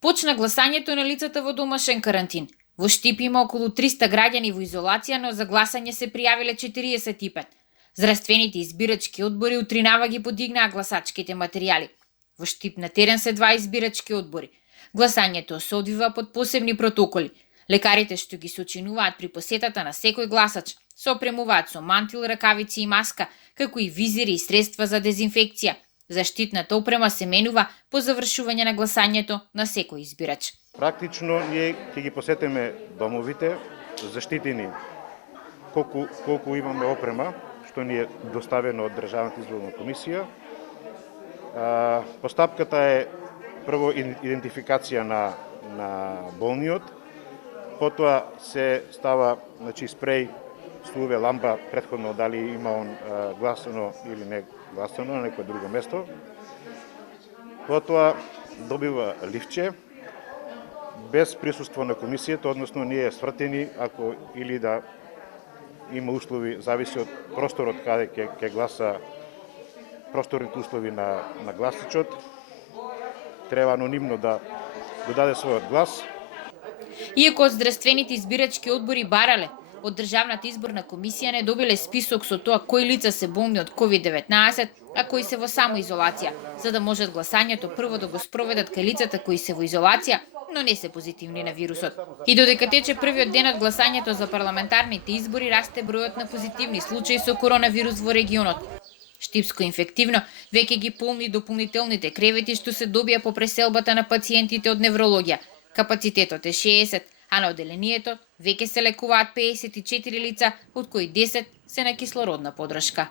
Почна гласањето на лицата во домашен карантин. Во Штип има околу 300 граѓани во изолација, но за гласање се пријавиле 45. Здравствените избирачки одбори утринава ги подигнаа гласачките материјали. Во Штип на терен се 2 избирачки одбори. Гласањето се одвива под посебни протоколи. Лекарите што ги сочинуваат при посетата на секој гласач се опремуваат со мантил, ракавици и маска, како и визири и средства за дезинфекција. Заштитната опрема се менува по завршување на гласањето на секој избирач. Практично ние ќе ги посетиме домовите заштитени колку имаме опрема што ни е доставено од Државната изборна комисија. Постапката е прво идентификација на болниот, потоа се става спреј, слуве ламба претходно дали има он гласано или не гласано на некој друго место. Потоа добива лифче без присуство на комисијата, односно ние свртени ако или да има услови, зависи од просторот каде ќе гласа, просторните услови на гласачот, треба анонимно да даде својот глас. Иако здравствените избирачки одбори барале, од Државната изборна комисија не добиле список со тоа кои лица се болни од COVID-19, а кои се во самоизолација, за да можат гласањето прво да го спроведат кај лицата кои се во изолација, но не се позитивни на вирусот. И додека тече првиот ден од гласањето за парламентарните избори, расте бројот на позитивни случаи со коронавирус во регионот. Штипско инфективно веќе ги полни дополнителните кревети што се добија по преселбата на пациентите од неврологија. Капацитетот е 60, а на оделението веќе се лекуваат 54 лица, од кои 10 се на кислородна подршка.